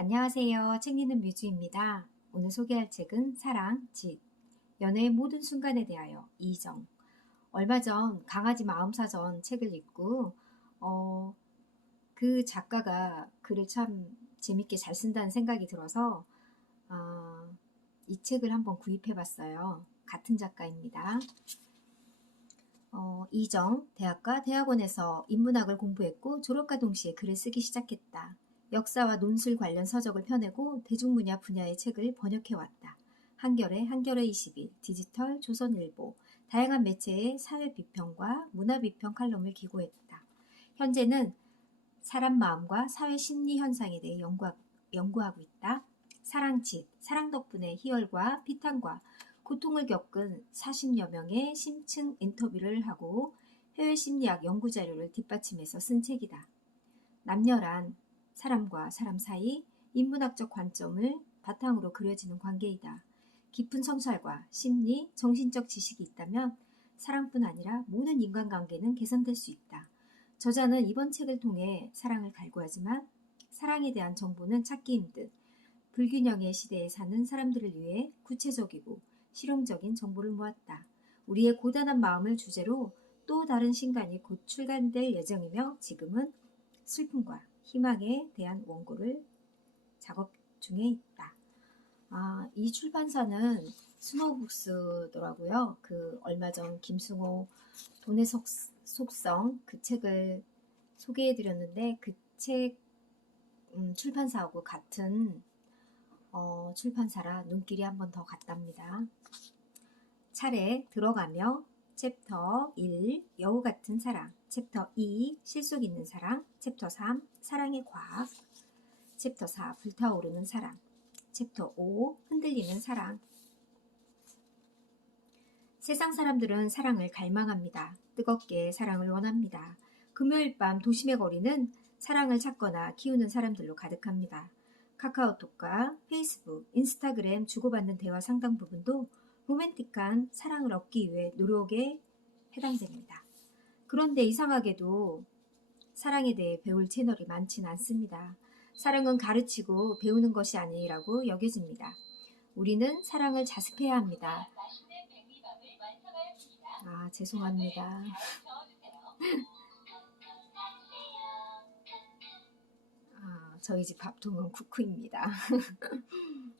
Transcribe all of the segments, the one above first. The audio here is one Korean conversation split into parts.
안녕하세요. 책 읽는 뮤즈입니다. 오늘 소개할 책은 사랑, 짓, 연애의 모든 순간에 대하여 이정. 얼마 전 강아지 마음사전 책을 읽고 어, 그 작가가 글을 참 재밌게 잘 쓴다는 생각이 들어서 어, 이 책을 한번 구입해 봤어요. 같은 작가입니다. 이정, 대학과 대학원에서 인문학을 공부했고 졸업과 동시에 글을 쓰기 시작했다. 역사와 논술 관련 서적을 펴내고 대중문화 분야의 책을 번역해왔다. 한겨레, 한겨레 20일, 디지털, 조선일보, 다양한 매체의 사회비평과 문화비평 칼럼을 기고했다. 현재는 사람 마음과 사회 심리 현상에 대해 연구하고 있다. 사랑짓, 사랑 덕분에 희열과 피탄과 고통을 겪은 40여 명의 심층 인터뷰를 하고 해외 심리학 연구 자료를 뒷받침해서 쓴 책이다. 남녀란 사람과 사람 사이 인문학적 관점을 바탕으로 그려지는 관계이다. 깊은 성찰과 심리, 정신적 지식이 있다면 사랑뿐 아니라 모든 인간관계는 개선될 수 있다. 저자는 이번 책을 통해 사랑을 갈구하지만 사랑에 대한 정보는 찾기 힘든 불균형의 시대에 사는 사람들을 위해 구체적이고 실용적인 정보를 모았다. 우리의 고단한 마음을 주제로 또 다른 신간이 곧 출간될 예정이며 지금은 슬픔과 희망에 대한 원고를 작업 중에 있다. 이 출판사는 스노우북스더라고요. 얼마 전 김승호 돈의 속성 그 책을 소개해드렸는데 그 책 출판사하고 같은 출판사라 눈길이 한 번 더 갔답니다. 차례 들어가며 챕터 1 여우 같은 사랑, 챕터 2 실속 있는 사랑, 챕터 3 사랑의 과학, 챕터 4 불타오르는 사랑, 챕터 5 흔들리는 사랑. 세상 사람들은 사랑을 갈망합니다. 뜨겁게 사랑을 원합니다. 금요일 밤 도심의 거리는 사랑을 찾거나 키우는 사람들로 가득합니다. 카카오톡과 페이스북, 인스타그램 주고받는 대화 상당 부분도 로맨틱한 사랑을 얻기 위해 노력에 해당됩니다. 그런데 이상하게도 사랑에 대해 배울 채널이 많지는 않습니다. 사랑은 가르치고 배우는 것이 아니라고 여겨집니다. 우리는 사랑을 자습해야 합니다. 죄송합니다. 저희 집 밥통은 쿠쿠입니다.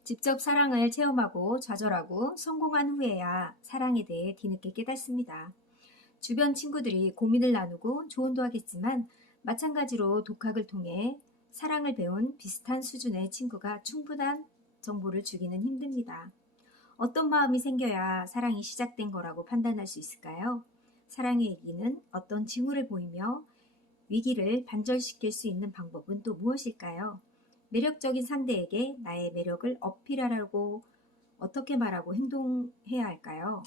직접 사랑을 체험하고 좌절하고 성공한 후에야 사랑에 대해 뒤늦게 깨닫습니다. 주변 친구들이 고민을 나누고 조언도 하겠지만 마찬가지로 독학을 통해 사랑을 배운 비슷한 수준의 친구가 충분한 정보를 주기는 힘듭니다. 어떤 마음이 생겨야 사랑이 시작된 거라고 판단할 수 있을까요? 사랑의 위기는 어떤 징후를 보이며 위기를 반절시킬 수 있는 방법은 또 무엇일까요? 매력적인 상대에게 나의 매력을 어필하라고 어떻게 말하고 행동해야 할까요?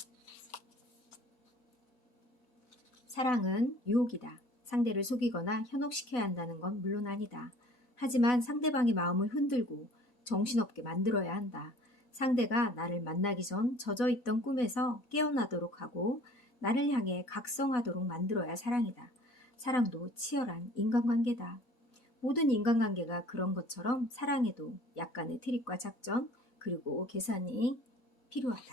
사랑은 유혹이다. 상대를 속이거나 현혹시켜야 한다는 건 물론 아니다. 하지만 상대방의 마음을 흔들고 정신없게 만들어야 한다. 상대가 나를 만나기 전 젖어있던 꿈에서 깨어나도록 하고 나를 향해 각성하도록 만들어야 사랑이다. 사랑도 치열한 인간관계다. 모든 인간관계가 그런 것처럼 사랑에도 약간의 트릭과 작전 그리고 계산이 필요하다.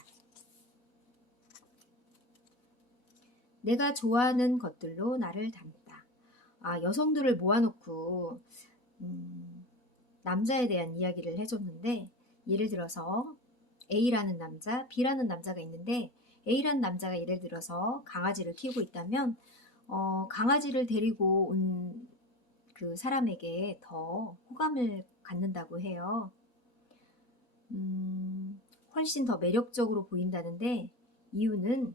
내가 좋아하는 것들로 나를 담다. 여성들을 모아놓고 남자에 대한 이야기를 해줬는데 예를 들어서 A라는 남자, B라는 남자가 있는데 A라는 남자가 예를 들어서 강아지를 키우고 있다면 강아지를 데리고 온 그 사람에게 더 호감을 갖는다고 해요. 훨씬 더 매력적으로 보인다는데 이유는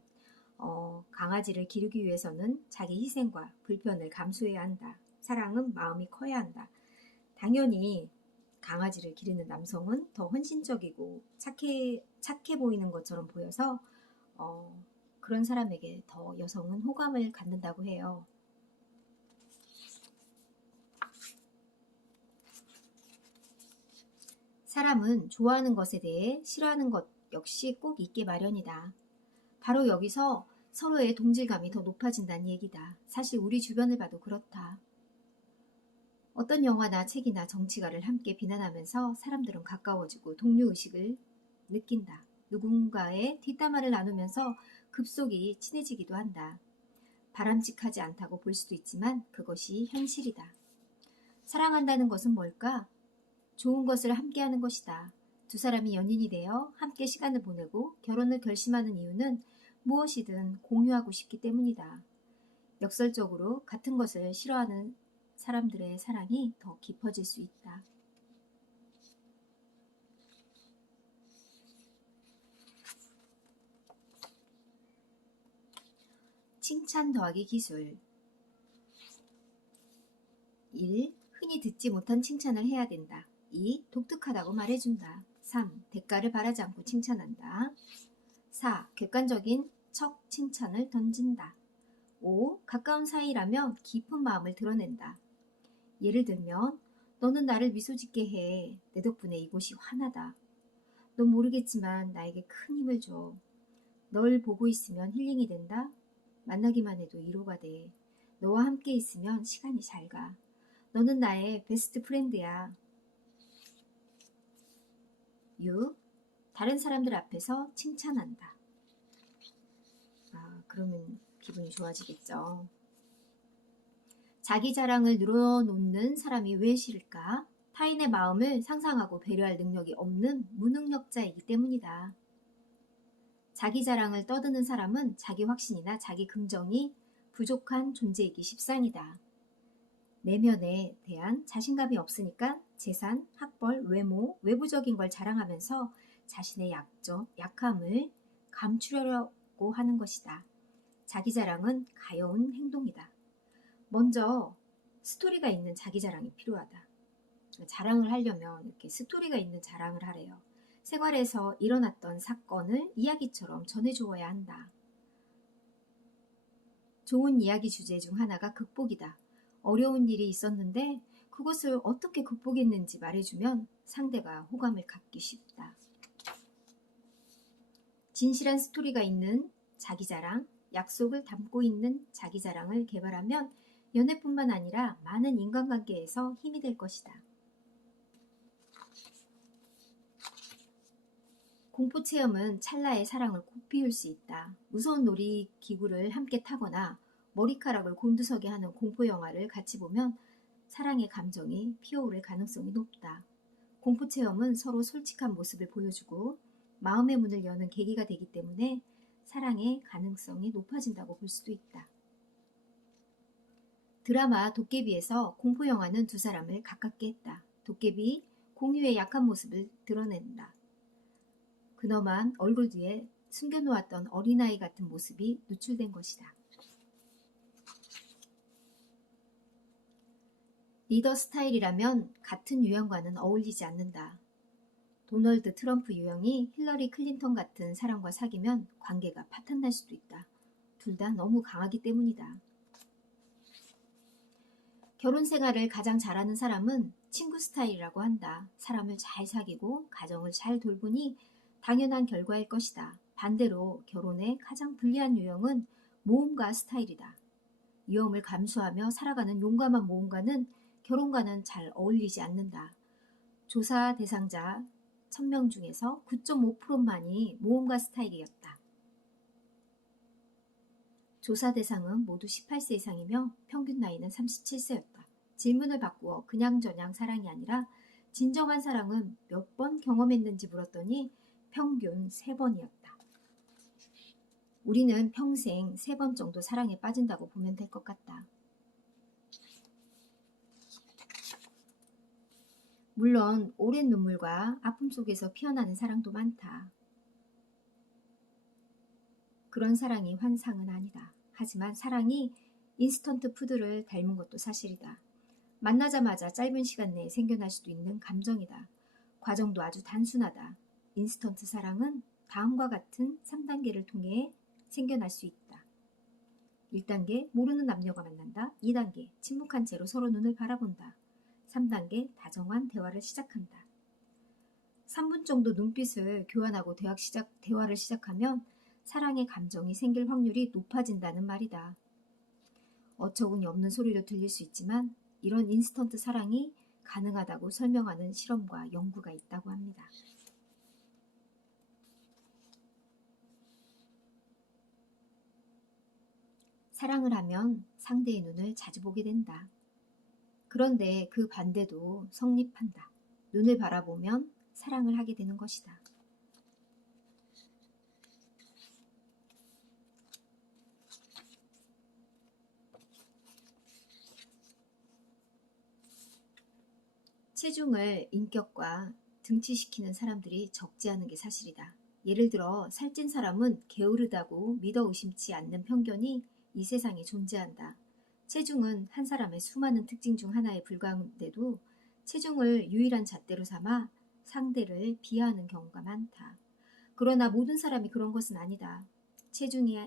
강아지를 기르기 위해서는 자기 희생과 불편을 감수해야 한다. 사랑은 마음이 커야 한다. 당연히 강아지를 기르는 남성은 더 헌신적이고 착해 보이는 것처럼 보여서 그런 사람에게 더 여성은 호감을 갖는다고 해요. 사람은 좋아하는 것에 대해 싫어하는 것 역시 꼭 있게 마련이다. 바로 여기서 서로의 동질감이 더 높아진다는 얘기다. 사실 우리 주변을 봐도 그렇다. 어떤 영화나 책이나 정치가를 함께 비난하면서 사람들은 가까워지고 동료의식을 느낀다. 누군가의 뒷담화를 나누면서 급속히 친해지기도 한다. 바람직하지 않다고 볼 수도 있지만 그것이 현실이다. 사랑한다는 것은 뭘까? 좋은 것을 함께하는 것이다. 두 사람이 연인이 되어 함께 시간을 보내고 결혼을 결심하는 이유는 무엇이든 공유하고 싶기 때문이다. 역설적으로 같은 것을 싫어하는 사람들의 사랑이 더 깊어질 수 있다. 칭찬 더하기 기술 1. 흔히 듣지 못한 칭찬을 해야 된다. 2. 독특하다고 말해준다. 3. 대가를 바라지 않고 칭찬한다. 4. 객관적인 척 칭찬을 던진다. 5. 가까운 사이라면 깊은 마음을 드러낸다. 예를 들면 너는 나를 미소 짓게 해. 내 덕분에 이곳이 환하다. 넌 모르겠지만 나에게 큰 힘을 줘. 널 보고 있으면 힐링이 된다. 만나기만 해도 위로가 돼. 너와 함께 있으면 시간이 잘 가. 너는 나의 베스트 프렌드야. 6. 다른 사람들 앞에서 칭찬한다. 그러면 기분이 좋아지겠죠. 자기 자랑을 늘어놓는 사람이 왜 싫을까? 타인의 마음을 상상하고 배려할 능력이 없는 무능력자이기 때문이다. 자기 자랑을 떠드는 사람은 자기 확신이나 자기 긍정이 부족한 존재이기 십상이다. 내면에 대한 자신감이 없으니까 재산, 학벌, 외모, 외부적인 걸 자랑하면서 자신의 약함을 감추려고 하는 것이다. 자기 자랑은 가여운 행동이다. 먼저 스토리가 있는 자기 자랑이 필요하다. 자랑을 하려면 이렇게 스토리가 있는 자랑을 하래요. 생활에서 일어났던 사건을 이야기처럼 전해주어야 한다. 좋은 이야기 주제 중 하나가 극복이다. 어려운 일이 있었는데 그것을 어떻게 극복했는지 말해주면 상대가 호감을 갖기 쉽다. 진실한 스토리가 있는 자기 자랑, 약속을 담고 있는 자기 자랑을 개발하면 연애뿐만 아니라 많은 인간관계에서 힘이 될 것이다. 공포체험은 찰나의 사랑을 꽃 피울 수 있다. 무서운 놀이기구를 함께 타거나 머리카락을 곤두서게 하는 공포영화를 같이 보면 사랑의 감정이 피어오를 가능성이 높다. 공포체험은 서로 솔직한 모습을 보여주고 마음의 문을 여는 계기가 되기 때문에 사랑의 가능성이 높아진다고 볼 수도 있다. 드라마 도깨비에서 공포영화는 두 사람을 가깝게 했다. 도깨비 공유의 약한 모습을 드러낸다. 근엄한 얼굴 뒤에 숨겨놓았던 어린아이 같은 모습이 노출된 것이다. 리더 스타일이라면 같은 유형과는 어울리지 않는다. 도널드 트럼프 유형이 힐러리 클린턴 같은 사람과 사귀면 관계가 파탄날 수도 있다. 둘 다 너무 강하기 때문이다. 결혼 생활을 가장 잘하는 사람은 친구 스타일이라고 한다. 사람을 잘 사귀고 가정을 잘 돌보니 당연한 결과일 것이다. 반대로 결혼에 가장 불리한 유형은 모험가 스타일이다. 위험을 감수하며 살아가는 용감한 모험가는 결혼과는 잘 어울리지 않는다. 조사 대상자 1000명 중에서 9.5%만이 모험가 스타일이었다. 조사 대상은 모두 18세 이상이며 평균 나이는 37세였다. 질문을 바꾸어 그냥저냥 사랑이 아니라 진정한 사랑은 몇 번 경험했는지 물었더니 평균 3번이었다. 우리는 평생 3번 정도 사랑에 빠진다고 보면 될 것 같다. 물론 오랜 눈물과 아픔 속에서 피어나는 사랑도 많다. 그런 사랑이 환상은 아니다. 하지만 사랑이 인스턴트 푸드를 닮은 것도 사실이다. 만나자마자 짧은 시간 내에 생겨날 수도 있는 감정이다. 과정도 아주 단순하다. 인스턴트 사랑은 다음과 같은 3단계를 통해 생겨날 수 있다. 1단계 모르는 남녀가 만난다. 2단계 침묵한 채로 서로 눈을 바라본다. 3단계 다정한 대화를 시작한다. 3분 정도 눈빛을 교환하고 대화를 시작하면 사랑의 감정이 생길 확률이 높아진다는 말이다. 어처구니 없는 소리로 들릴 수 있지만 이런 인스턴트 사랑이 가능하다고 설명하는 실험과 연구가 있다고 합니다. 사랑을 하면 상대의 눈을 자주 보게 된다. 그런데 그 반대도 성립한다. 눈을 바라보면 사랑을 하게 되는 것이다. 체중을 인격과 등치시키는 사람들이 적지 않은 게 사실이다. 예를 들어 살찐 사람은 게으르다고 믿어 의심치 않는 편견이 이 세상에 존재한다. 체중은 한 사람의 수많은 특징 중 하나에 불과한데도 체중을 유일한 잣대로 삼아 상대를 비하하는 경우가 많다. 그러나 모든 사람이 그런 것은 아니다. 체중이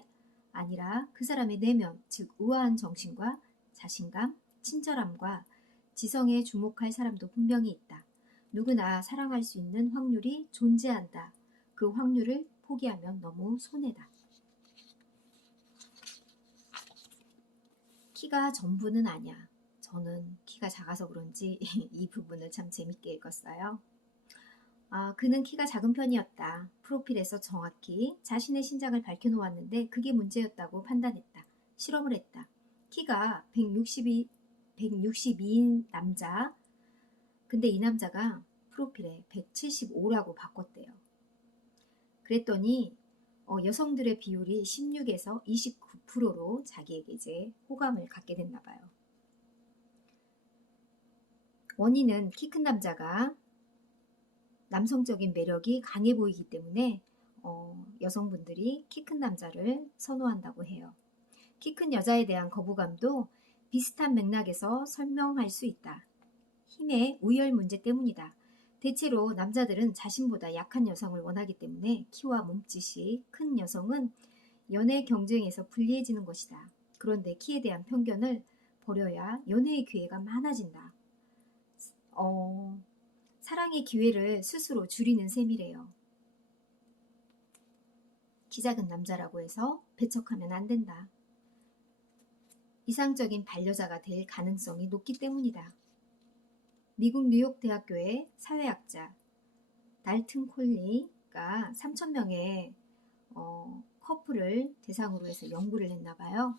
아니라 그 사람의 내면, 즉 우아한 정신과 자신감, 친절함과 지성에 주목할 사람도 분명히 있다. 누구나 사랑할 수 있는 확률이 존재한다. 그 확률을 포기하면 너무 손해다. 키가 전부는 아니야. 저는 키가 작아서 그런지 이 부분을 참 재밌게 읽었어요. 그는 키가 작은 편이었다. 프로필에서 정확히 자신의 신장을 밝혀놓았는데 그게 문제였다고 판단했다. 실험을 했다. 키가 162인 남자. 근데 이 남자가 프로필에 175라고 바꿨대요. 그랬더니 여성들의 비율이 16에서 29%로 자기에게 이제 호감을 갖게 됐나 봐요. 원인은 키 큰 남자가 남성적인 매력이 강해 보이기 때문에 여성분들이 키 큰 남자를 선호한다고 해요. 키 큰 여자에 대한 거부감도 비슷한 맥락에서 설명할 수 있다. 힘의 우열 문제 때문이다. 대체로 남자들은 자신보다 약한 여성을 원하기 때문에 키와 몸짓이 큰 여성은 연애 경쟁에서 불리해지는 것이다. 그런데 키에 대한 편견을 버려야 연애의 기회가 많아진다. 사랑의 기회를 스스로 줄이는 셈이래요. 키 작은 남자라고 해서 배척하면 안 된다. 이상적인 반려자가 될 가능성이 높기 때문이다. 미국 뉴욕 대학교의 사회학자 달튼 콜리가 3,000명의 커플을 대상으로 해서 연구를 했나 봐요.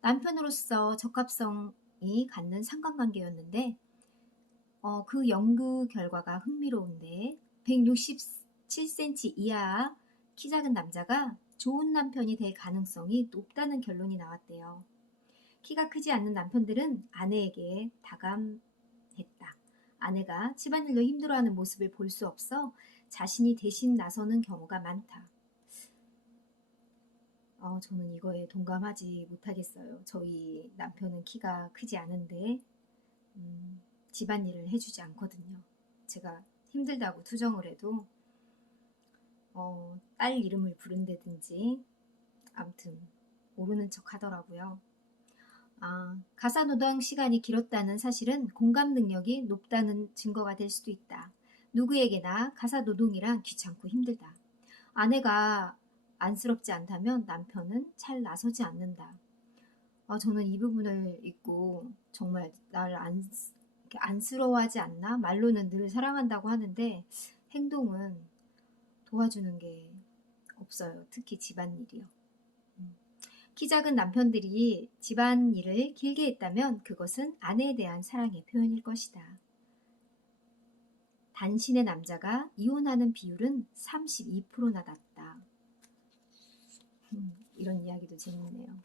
남편으로서 적합성이 갖는 상관관계였는데 그 연구 결과가 흥미로운데 167cm 이하 키 작은 남자가 좋은 남편이 될 가능성이 높다는 결론이 나왔대요. 키가 크지 않는 남편들은 아내에게 다감했다. 아내가 집안일로 힘들어하는 모습을 볼 수 없어 자신이 대신 나서는 경우가 많다. 저는 이거에 동감하지 못하겠어요. 저희 남편은 키가 크지 않은데 집안일을 해주지 않거든요. 제가 힘들다고 투정을 해도 딸 이름을 부른다든지 아무튼 모르는 척 하더라고요. 가사노동 시간이 길었다는 사실은 공감 능력이 높다는 증거가 될 수도 있다. 누구에게나 가사노동이란 귀찮고 힘들다. 아내가 안쓰럽지 않다면 남편은 잘 나서지 않는다. 저는 이 부분을 읽고 정말 나를 안쓰러워하지 않나? 말로는 늘 사랑한다고 하는데 행동은 도와주는 게 없어요. 특히 집안일이요. 키 작은 남편들이 집안일을 길게 했다면 그것은 아내에 대한 사랑의 표현일 것이다. 단신의 남자가 이혼하는 비율은 32%나 낮다. 이런 이야기도 재밌네요.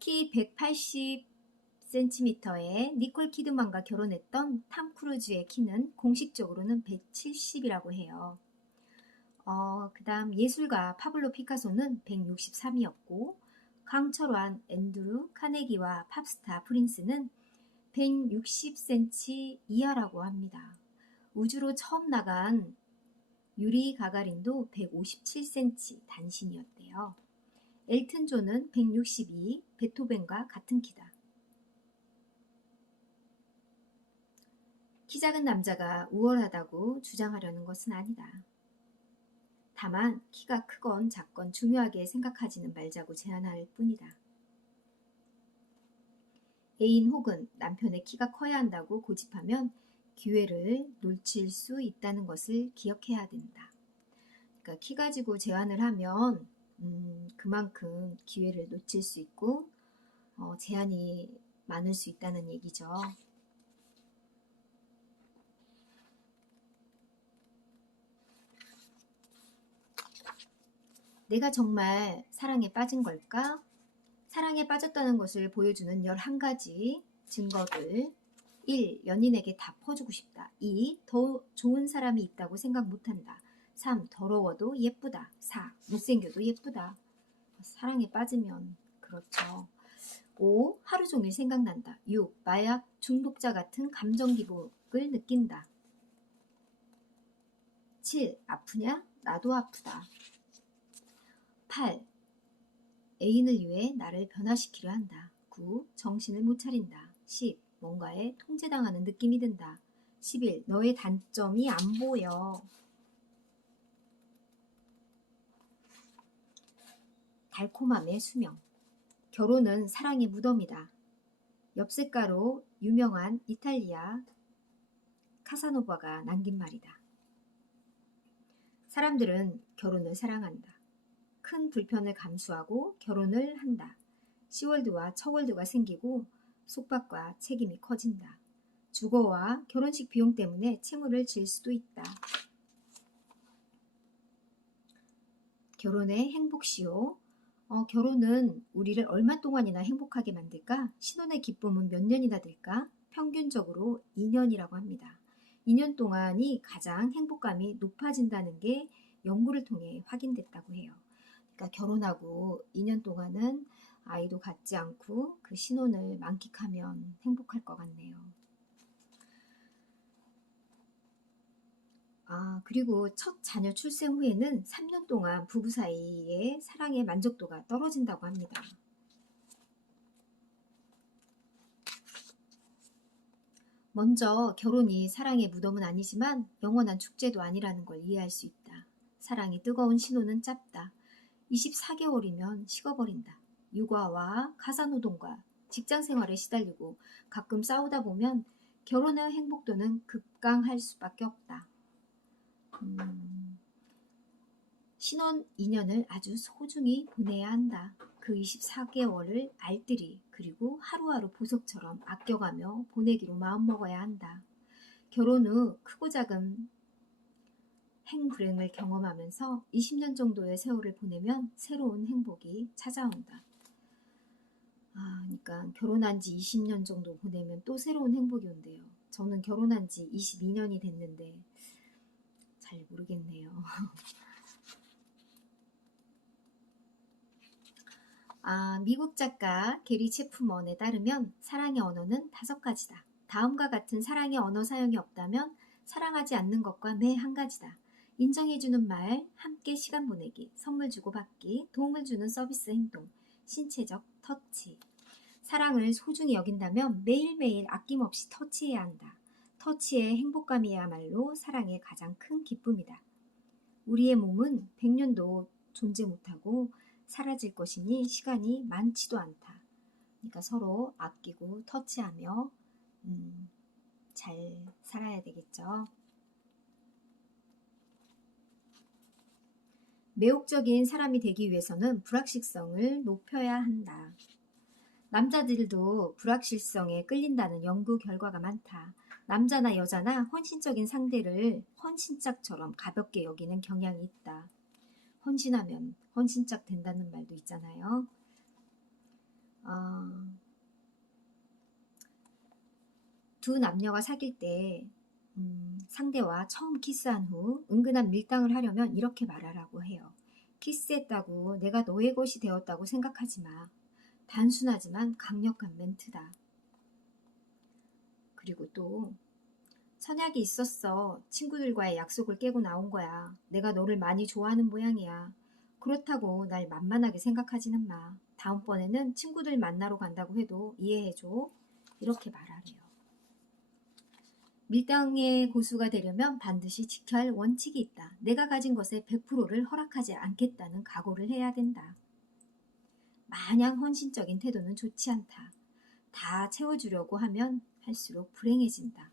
키 180cm의 니콜 키드만과 결혼했던 탐 크루즈의 키는 공식적으로는 170이라고 해요. 그 다음 예술가 파블로 피카소는 163이었고 강철환, 앤드루 카네기와 팝스타 프린스는 160cm 이하라고 합니다. 우주로 처음 나간 유리 가가린도 157cm 단신이었대요. 엘튼 존은 162, 베토벤과 같은 키다. 키 작은 남자가 우월하다고 주장하려는 것은 아니다. 다만 키가 크건 작건 중요하게 생각하지는 말자고 제안할 뿐이다. 애인 혹은 남편의 키가 커야 한다고 고집하면 기회를 놓칠 수 있다는 것을 기억해야 된다. 그러니까 키 가지고 제한을 하면 그만큼 기회를 놓칠 수 있고 제한이 많을 수 있다는 얘기죠. 내가 정말 사랑에 빠진 걸까? 사랑에 빠졌다는 것을 보여주는 11가지 증거들. 1. 연인에게 다 퍼주고 싶다. 2. 더 좋은 사람이 있다고 생각 못한다. 3. 더러워도 예쁘다. 4. 못생겨도 예쁘다. 사랑에 빠지면 그렇죠. 5. 하루 종일 생각난다. 6. 마약 중독자 같은 감정 기복을 느낀다. 7. 아프냐? 나도 아프다. 8. 애인을 위해 나를 변화시키려 한다. 9. 정신을 못 차린다. 10. 뭔가에 통제당하는 느낌이 든다. 11. 너의 단점이 안 보여. 달콤함의 수명. 결혼은 사랑의 무덤이다. 엽색가로 유명한 이탈리아 카사노바가 남긴 말이다. 사람들은 결혼을 사랑한다. 큰 불편을 감수하고 결혼을 한다. 시월드와 처월드가 생기고 속박과 책임이 커진다. 주거와 결혼식 비용 때문에 채무를 질 수도 있다. 결혼의 행복시효. 결혼은 우리를 얼마 동안이나 행복하게 만들까? 신혼의 기쁨은 몇 년이나 될까? 평균적으로 2년이라고 합니다. 2년 동안이 가장 행복감이 높아진다는 게 연구를 통해 확인됐다고 해요. 그러니까 결혼하고 2년 동안은 아이도 갖지 않고 그 신혼을 만끽하면 행복할 것 같네요. 그리고 첫 자녀 출생 후에는 3년 동안 부부 사이의 사랑의 만족도가 떨어진다고 합니다. 먼저 결혼이 사랑의 무덤은 아니지만 영원한 축제도 아니라는 걸 이해할 수 있다. 사랑이 뜨거운 신혼은 짧다. 24개월이면 식어버린다. 육아와 가사노동과 직장생활에 시달리고 가끔 싸우다 보면 결혼의 행복도는 급강할 수밖에 없다. 신혼 2년을 아주 소중히 보내야 한다. 그 24개월을 알뜰히 그리고 하루하루 보석처럼 아껴가며 보내기로 마음먹어야 한다. 결혼 후 크고 작은 행불행을 경험하면서 20년 정도의 세월을 보내면 새로운 행복이 찾아온다. 그러니까 결혼한 지 20년 정도 보내면 또 새로운 행복이 온대요. 저는 결혼한 지 22년이 됐는데 잘 모르겠네요. 미국 작가 게리 체프먼에 따르면 사랑의 언어는 5가지다. 다음과 같은 사랑의 언어 사용이 없다면 사랑하지 않는 것과 매 한 가지다. 인정해주는 말, 함께 시간 보내기, 선물 주고받기, 도움을 주는 서비스 행동, 신체적 터치. 사랑을 소중히 여긴다면 매일매일 아낌없이 터치해야 한다. 터치의 행복감이야말로 사랑의 가장 큰 기쁨이다. 우리의 몸은 100년도 존재 못하고 사라질 것이니 시간이 많지도 않다. 그러니까 서로 아끼고 터치하며 잘 살아야 되겠죠. 매혹적인 사람이 되기 위해서는 불확실성을 높여야 한다. 남자들도 불확실성에 끌린다는 연구 결과가 많다. 남자나 여자나 헌신적인 상대를 헌신짝처럼 가볍게 여기는 경향이 있다. 헌신하면 헌신짝 된다는 말도 있잖아요. 두 남녀가 사귈 때 상대와 처음 키스한 후 은근한 밀당을 하려면 이렇게 말하라고 해요. 키스했다고 내가 너의 것이 되었다고 생각하지 마. 단순하지만 강력한 멘트다. 그리고 또 선약이 있었어. 친구들과의 약속을 깨고 나온 거야. 내가 너를 많이 좋아하는 모양이야. 그렇다고 날 만만하게 생각하지는 마. 다음번에는 친구들 만나러 간다고 해도 이해해줘. 이렇게 말하래요. 밀당의 고수가 되려면 반드시 지켜야 할 원칙이 있다. 내가 가진 것의 100%를 허락하지 않겠다는 각오를 해야 된다. 마냥 헌신적인 태도는 좋지 않다. 다 채워주려고 하면 할수록 불행해진다.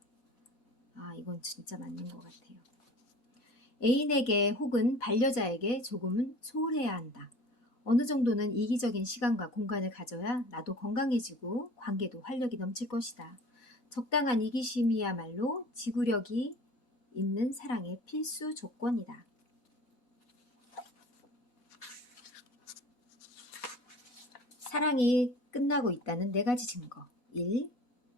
이건 진짜 맞는 것 같아요. 애인에게 혹은 반려자에게 조금은 소홀해야 한다. 어느 정도는 이기적인 시간과 공간을 가져야 나도 건강해지고 관계도 활력이 넘칠 것이다. 적당한 이기심이야말로 지구력이 있는 사랑의 필수 조건이다. 사랑이 끝나고 있다는 4가지 증거. 1.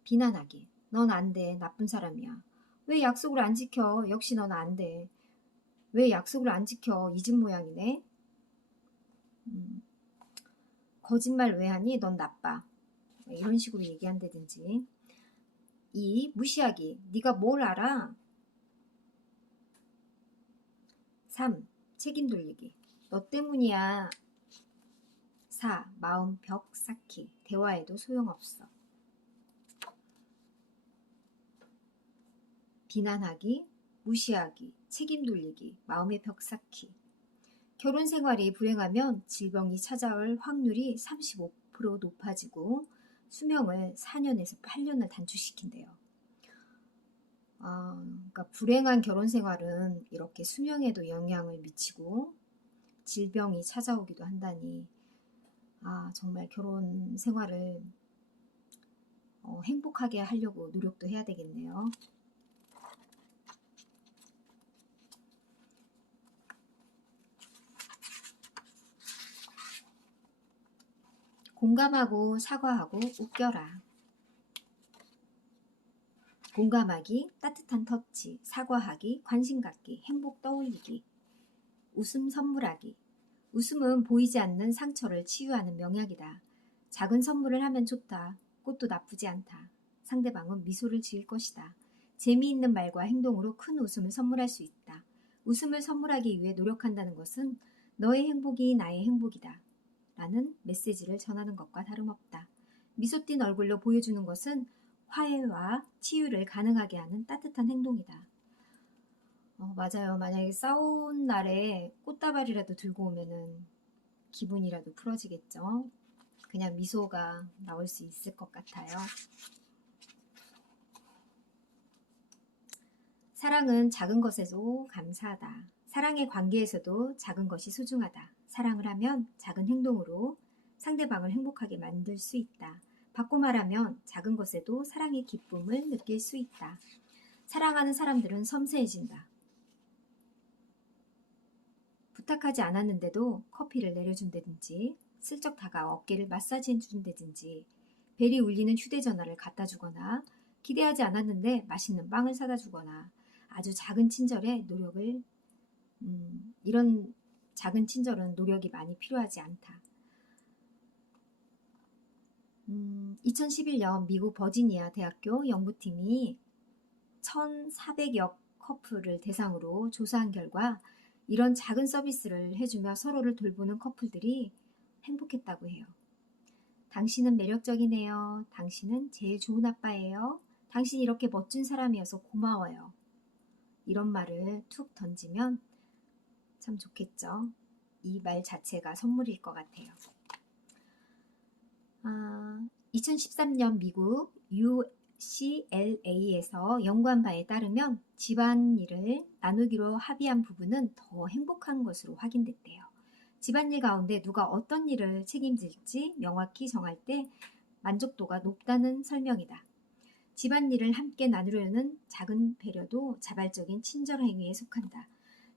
비난하기. 넌 안 돼. 나쁜 사람이야. 왜 약속을 안 지켜? 역시 넌 안 돼. 왜 약속을 안 지켜? 이 집 모양이네. 거짓말 왜 하니? 넌 나빠. 이런 식으로 얘기한다든지. 2. 무시하기. 네가 뭘 알아? 3. 책임 돌리기. 너 때문이야. 4. 마음 벽 쌓기. 대화해도 소용없어. 비난하기, 무시하기, 책임 돌리기, 마음의 벽 쌓기. 결혼 생활이 불행하면 질병이 찾아올 확률이 35% 높아지고 수명을 4년에서 8년을 단축시킨대요. 그러니까 불행한 결혼 생활은 이렇게 수명에도 영향을 미치고 질병이 찾아오기도 한다니 정말 결혼 생활을 행복하게 하려고 노력도 해야 되겠네요. 공감하고 사과하고 웃겨라. 공감하기, 따뜻한 터치, 사과하기, 관심 갖기, 행복 떠올리기. 웃음 선물하기. 웃음은 보이지 않는 상처를 치유하는 명약이다. 작은 선물을 하면 좋다. 꽃도 나쁘지 않다. 상대방은 미소를 지을 것이다. 재미있는 말과 행동으로 큰 웃음을 선물할 수 있다. 웃음을 선물하기 위해 노력한다는 것은 너의 행복이 나의 행복이다. 라는 메시지를 전하는 것과 다름없다. 미소 띤 얼굴로 보여주는 것은 화해와 치유를 가능하게 하는 따뜻한 행동이다. 맞아요. 만약에 싸운 날에 꽃다발이라도 들고 오면은 기분이라도 풀어지겠죠. 그냥 미소가 나올 수 있을 것 같아요. 사랑은 작은 것에도 감사하다. 사랑의 관계에서도 작은 것이 소중하다. 사랑을 하면 작은 행동으로 상대방을 행복하게 만들 수 있다. 바꿔 말하면 작은 것에도 사랑의 기쁨을 느낄 수 있다. 사랑하는 사람들은 섬세해진다. 부탁하지 않았는데도 커피를 내려준다든지 슬쩍 다가와 어깨를 마사지해준다든지 벨이 울리는 휴대전화를 갖다 주거나 기대하지 않았는데 맛있는 빵을 사다 주거나 아주 작은 친절에 노력을 이런 작은 친절은 노력이 많이 필요하지 않다. 2011년 미국 버지니아 대학교 연구팀이 1,400여 커플을 대상으로 조사한 결과 이런 작은 서비스를 해주며 서로를 돌보는 커플들이 행복했다고 해요. 당신은 매력적이네요. 당신은 제일 좋은 아빠예요. 당신이 이렇게 멋진 사람이어서 고마워요. 이런 말을 툭 던지면 참 좋겠죠. 이 말 자체가 선물일 것 같아요. 2013년 미국 UCLA에서 연구한 바에 따르면 집안일을 나누기로 합의한 부부는 더 행복한 것으로 확인됐대요. 집안일 가운데 누가 어떤 일을 책임질지 명확히 정할 때 만족도가 높다는 설명이다. 집안일을 함께 나누려는 작은 배려도 자발적인 친절 행위에 속한다.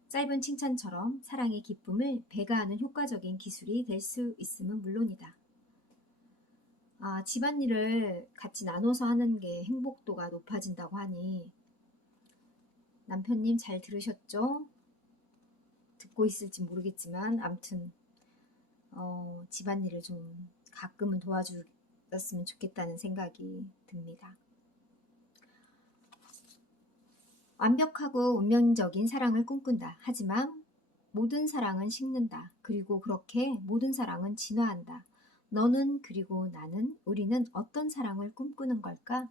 짧은 칭찬처럼 사랑의 기쁨을 배가하는 효과적인 기술이 될 수 있음은 물론이다. 집안일을 같이 나눠서 하는 게 행복도가 높아진다고 하니 남편님 잘 들으셨죠? 듣고 있을지 모르겠지만 아무튼 집안일을 좀 가끔은 도와주셨으면 좋겠다는 생각이 듭니다. 완벽하고 운명적인 사랑을 꿈꾼다. 하지만 모든 사랑은 식는다. 그리고 그렇게 모든 사랑은 진화한다. 너는 그리고 나는 우리는 어떤 사랑을 꿈꾸는 걸까?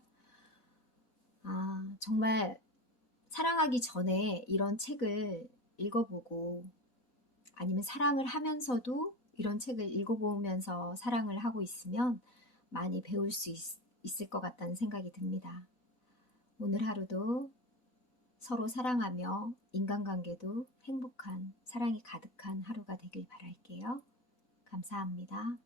정말 사랑하기 전에 이런 책을 읽어보고 아니면 사랑을 하면서도 이런 책을 읽어보면서 사랑을 하고 있으면 많이 배울 수 있을 것 같다는 생각이 듭니다. 오늘 하루도 서로 사랑하며 인간관계도 행복한, 사랑이 가득한 하루가 되길 바랄게요. 감사합니다.